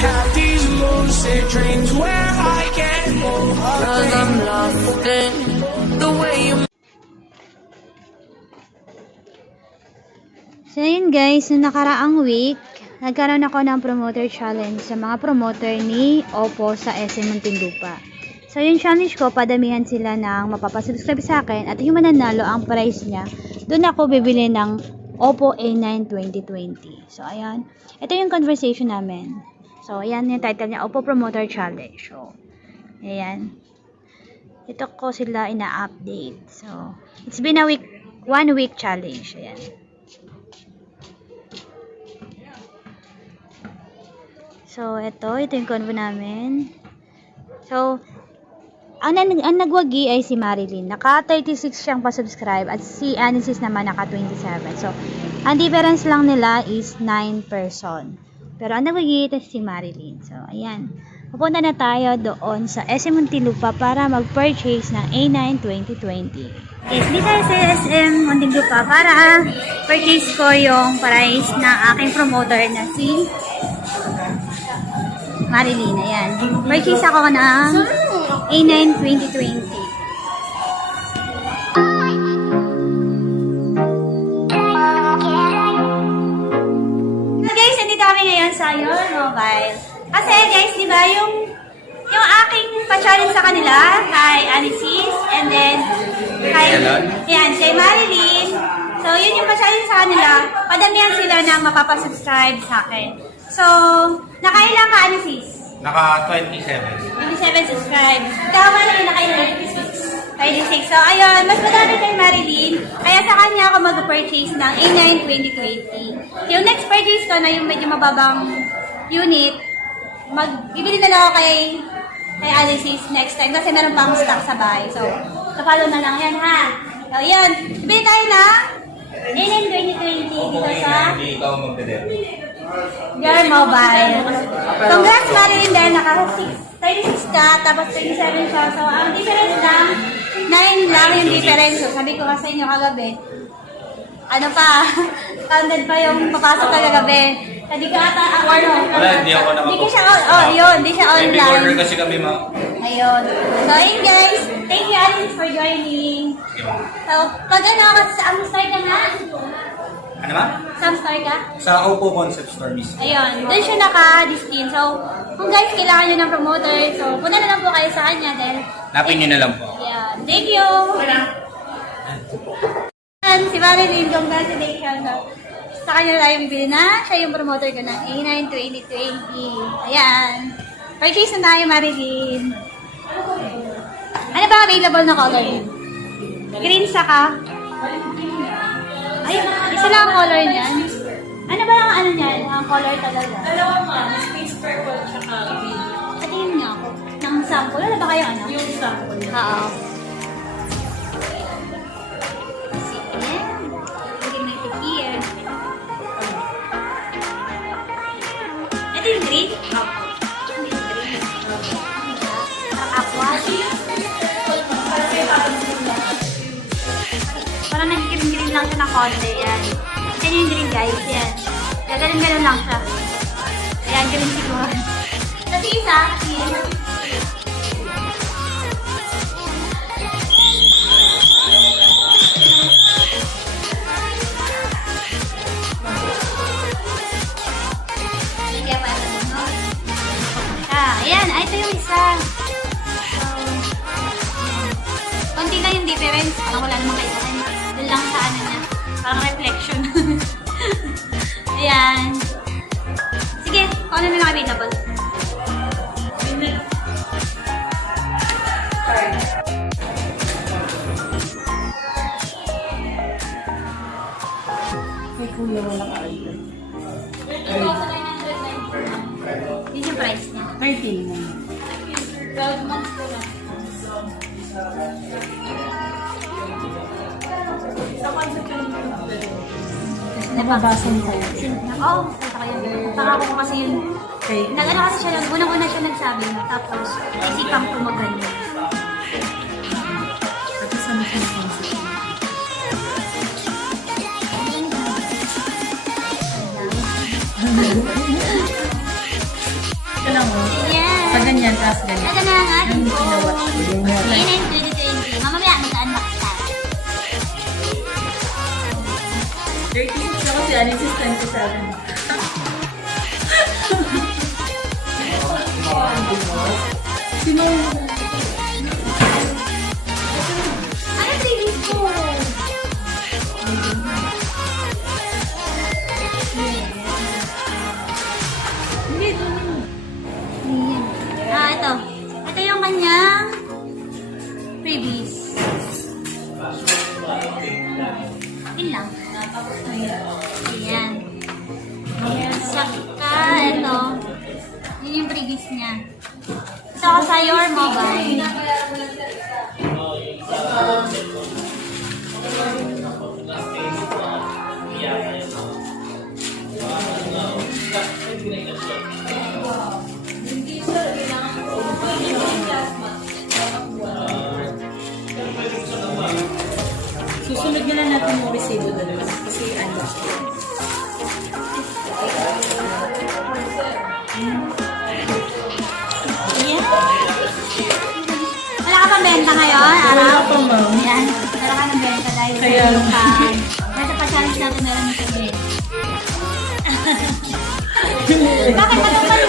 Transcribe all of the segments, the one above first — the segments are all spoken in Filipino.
have these lucid dreams where I can't move. Cause I'm lost in the way you. So yun guys, noong nakaraang week, nagkaroon ako ng promoter challenge sa mga promoter ni Oppo sa SM Muntinlupa. So yung challenge ko, padamihan sila ng mapapasubscribe sa akin at yung mananalo ang price niya, doon ako bibili ng Oppo A9 2020. So ayan, ito yung conversation namin. So ayan yung title niya, Oppo Promoter Challenge. So ayan, ito ko sila ina-update. So it's been a week, 1 week challenge. Ayan. So, ito yung convo namin. So, ang nagwagi ay si Marilyn. Naka 36 siyang pa-subscribe at si Anisis naman naka 27. So, ang difference lang nila is 9 person. Pero ang nagwagi ito si Marilyn. So, ayan. Pupunta na tayo doon sa SM Muntinlupa para mag-purchase ng A9 2020. Yes, dito sa SM Muntinlupa para purchase ko yung price ng aking promoter na si Marilyn, ayan. Purchase ako ng A9 2020. So guys, nandito kami ngayon sa Yon Mobile. Kasi guys, di ba, yung aking pa-challenge sa kanila, kay Anisis, and then kay Marilyn. So, yun yung pa-challenge sa kanila. Padamihan sila na mapapasubscribe sa akin. So, nakailan ka, Anisis? Naka 27. 27 subscribes. Ikaw, Marilyn, nakailan? 36. So, ayun, mas madami kay Marilyn. Kaya sa kanya ako mag-purchase ng A9 2020. Yung next purchase ko na yung medyo mababang unit, bibili na lang ako kay Anisis next time kasi meron pang stock sa bahay. So, kapalo na lang yan, ha? So, yun. Bibili tayo na A9 2020 dito sa Ikaw magdadero. Your Mobile. Congrats, Marilyn, dahil naka 36 ka, tapos 27 siya. So, ang difference lang, 9 lang yung difference. So, sabi ko kasi inyo kagabi, ano pa, counted pa yung papasok kagabi. Hindi ka ata, ano? Wala, hindi ako Hindi ka siya, yun, hindi siya May online. order kasi kami, ma. Ayun. So, ayun guys, thank you Alice for joining. So, pag ano, Samstar ka na? Ano ba? Samstar ka? Sa Oppo Concept Store mismo. Ayun, doon siya naka-distin. So, kung guys, kailangan nyo ng promoter, so, punta na lang po kayo sa kanya dahil... Napin nyo na lang po. Yeah, thank you! Si Marilyn, congratulations. So, sa kanya tayo bibili na. Siya yung promoter ko ng A9 2020. Ayan. Purchase na tayo, Marilyn. Ano ba available na color niya? Green saka? Ayun, isa lang ang color niyan. Ano ba ang ano niyan? Ang color talaga? Dalawa man, space purple tsaka green. Sabihin niya ako. Ng sample. Ano ba kayo ano? Yung sample. Oo. Sige. Bigyan mo yung tikier. Ito yung green? Ako. Ano yung green? Parang aqua. Parang nag-green-green lang siya na konti. Yan. Yan yung green guys. Yan. Kaya ganun-ganun lang siya. Ayan, green siguro. Kasi isa, green. Ayan, ito yung isa. So, konti lang yung difference. Parang wala namang kailangan. Doon lang sa ano niya. Parang reflection. Ayan. Sige, kung ano na lang available. May kuya wala ka ito. 2,990. Yun yung price niya. 13 na. 12 months ko lang. Nababasan tayo. Oo, kita ko yun. Pangako ko kasi yun. Okay. Nag-ano kasi siya, unang-una siya nagsabi. Tapos, isipan ko mag-ano. Tapos ano siya concept? Tapos ganito. Ito na ang ating Yung pinawatch ko. Yung Ngayon na yung 2020. Mamamaya, mag-unbox tayo. 36 ako si Alexis 27. Sino? Ano previous ko? Hindi, doon. Ito. Ito yung kanyang previous. Yun lang. Ayan. Saka, ito. Yun yung previous niya. Ito ako sa your mobile. Susunod na lang natin yung resibo doon. Kasi ano. Ayan. Wala ka pang benta ngayon, Wala araw? pa, ma'am. Ayan. Wala ka ng benta dahil sa Kaya- yung nasa pa-challenge natin na lang ito din. Bakit?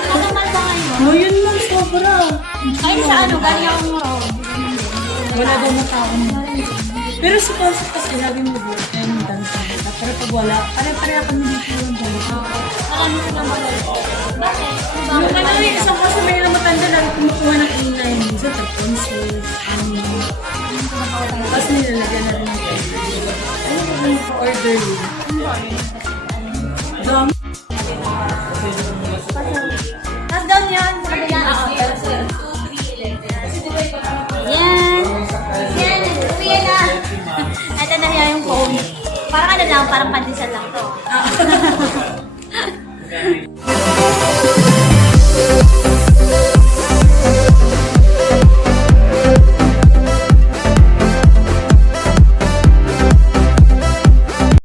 Matamal ba ngayon? No, yun lang, sobra. Ay, sa ano? Galing akong road. Wala daw na tao. Pero sa concept kasi, sabi mo doon, kaya yung dance na kita. Pero pag wala, pare-pareha kami dito yung dance. Marami silang magaling. Bakit? Ano Yung ba? ano yung isang customer na matanda lang kumukuha ng A9. Minsan tag-pencil, tapos nilalagyan na rin ng pencil. Ano ba yung order yun? Dom? Tapos down yan. Sa kabila. Yan. Yan. Uwi na. Ito na yan yung phone. Parang ano lang, parang pandesal lang to.